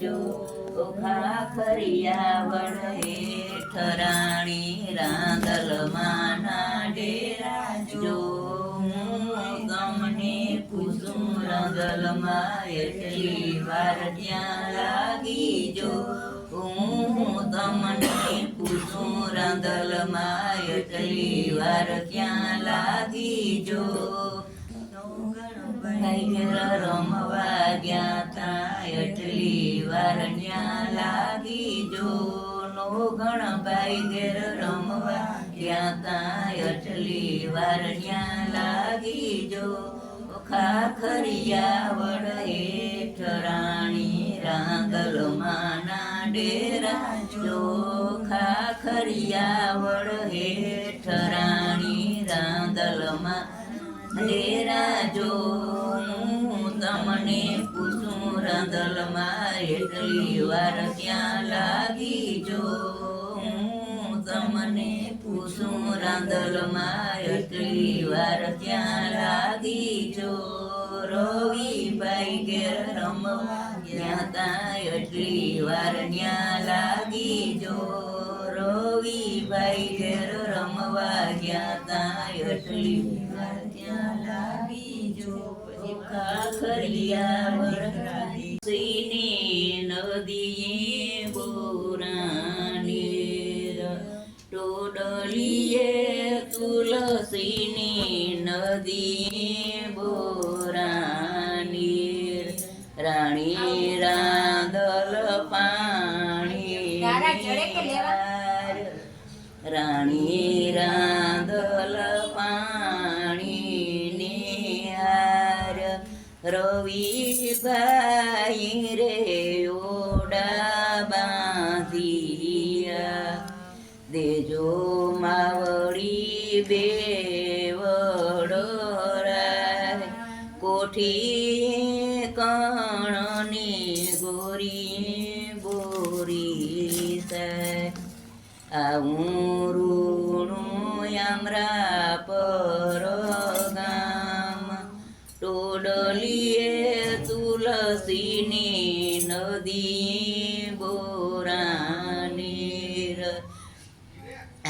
જો ખાખરિયા વડ હેઠ રાણી રાંદલમાં ના ડેરા જો. હું કુસુમ રંગલમાં એટલી વાર ત્યાં લાગી જો. હું તમને પૂછું રંગલમાં એટલી વાર ત્યાં લાગી જો. રમવા ગયા તા, એટલી વાર ન્યા લાગી જો નો ગણ ઘેર રમવા ગયા તા અટલી વાર લાગી જો ખાખરિયા વડ હેઠ રાણી રાંગલ માના ડેરા જો ખાખરિયા વડ હેઠ રાણી રાંગલમાં ડેરા જો તમને પૂછું રંગલમાં એટલી વાર ક્યાં લાગી જો હું તમને પૂછું, રાંદલમાં એટલી વાર ક્યાં લાગી જો રવિભાઈ ઘેર રમવા ગયા તા એટલી વાર ન્યા લાગી જો રવિભાઈ ઘેર રમવા ગયા તા એટલી વાર ત્યાં લાગી જો પછી ખાખરિયા વરસાદી ટોડલીએ તુલસીની નદી બોરાની રાણી રાંદલ પાણી? રાણી રાંદલ પાણી નિહાર રવિભાઈ રે બેવડો રાય કોઠી કણની ગોરી બોરી સાય આવું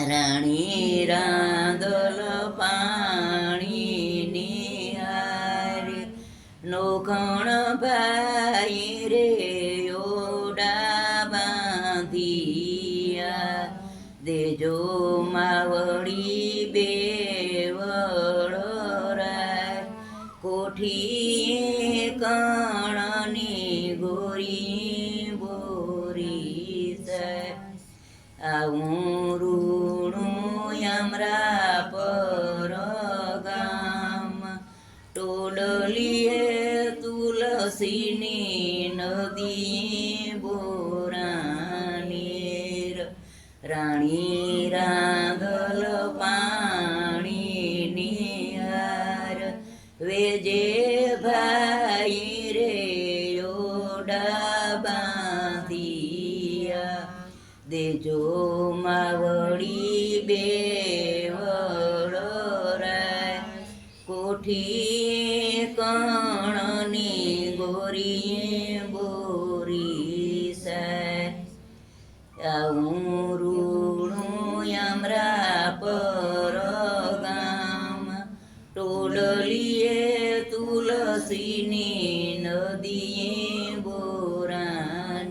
રાણી રાંદલ પાણી નિહારી નોખણ ભાઈ રે ઓડા બાંધિયા. દેજો માવડી ટોડલીએ તુલસીની નદી બોરાની રાણી રાંગલ પાણી નિહાર વેજે ભાઈ રે ઓડા દેજો માવડી બેવડો આવું રૂણું પર ગામ ટોડલીએ તુલસીની નદીએ બોરાની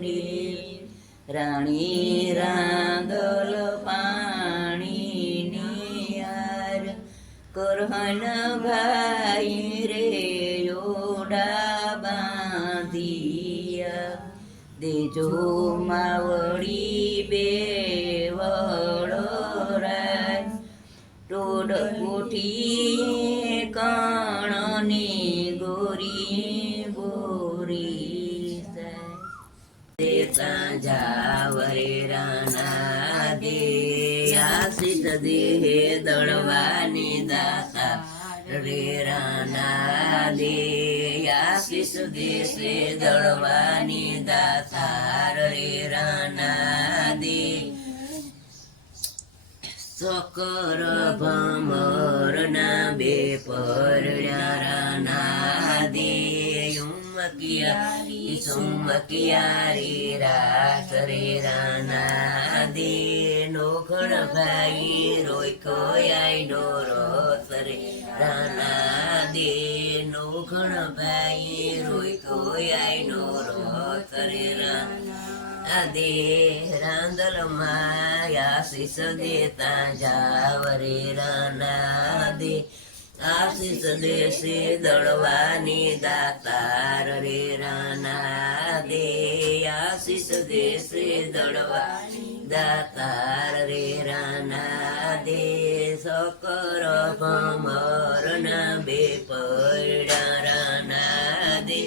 રાણી રાંદલ પાણી નિયાર કરહન ભાઈ રે યોડા બાંધિયા. દેજો માવડી દેહે દળવાની દાતા. રે રાના દે આશિષ દેશે દળવાની દાતા રે રાના દે સકર ભમર ના બે સુમકિયારી રાસ રે રાના દે નોખણ ભાઈ રોય કોયાઈ નો રોસ રે રાના દે નોખણ ભાઈ રોય કોયાઈ નો રોસ રે રાના આદે રાંદલ માયા શિષ દેતા જાવરે રાના દે આશીષ દેશે દળવાની દાતાર રે રાના દે આશીષ દેશે દળવાની દાતાર રે રાના દે. સકર ભમરના બે પૈડા રાના દે.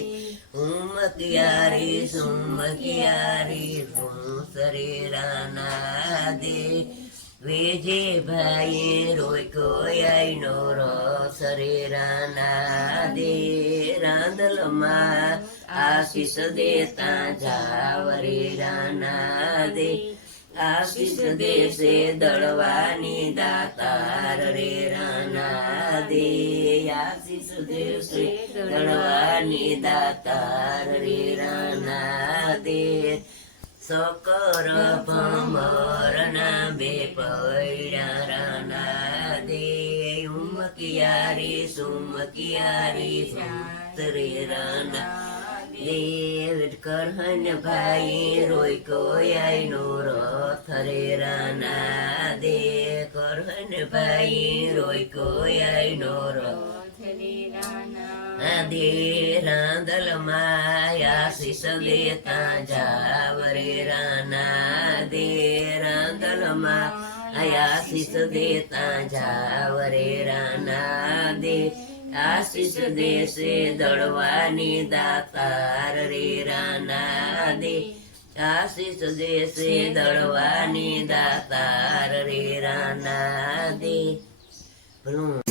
ઉમકિયારી સુમકિયારી ફૂસરે રાના દે. વેજે ભાઈ રોય કોઈ નો રસ રે રાના દે. રાંદલમાં આશીષ દેતા જાવ રે રાના દે. આશીષ દેશે દળવાની દાતાર રે રાના દે. આશીષ દેશે દળવાની દાતાર રે રાના દે. સકર ભમરના બે પૈડા રાના દે ઉમકિયારી સુમકિયારી સુતરે રાના દેવ કરહન ભાઈ રોય કોયાઈ નો રથ રે રાના દે કરહન ભાઈ રોય કોયાઈ નો રથ આદે રાંદલ માયા શીશ દેતા જાવરે રાના દે રાંદલ માયા શીશ દેતા જાવરે રાના દે આશીષ દેશે દળવાની દાતાર રે રાના દે આશીષ દેશે દળવાની દાતાર રે રાના દે ભલું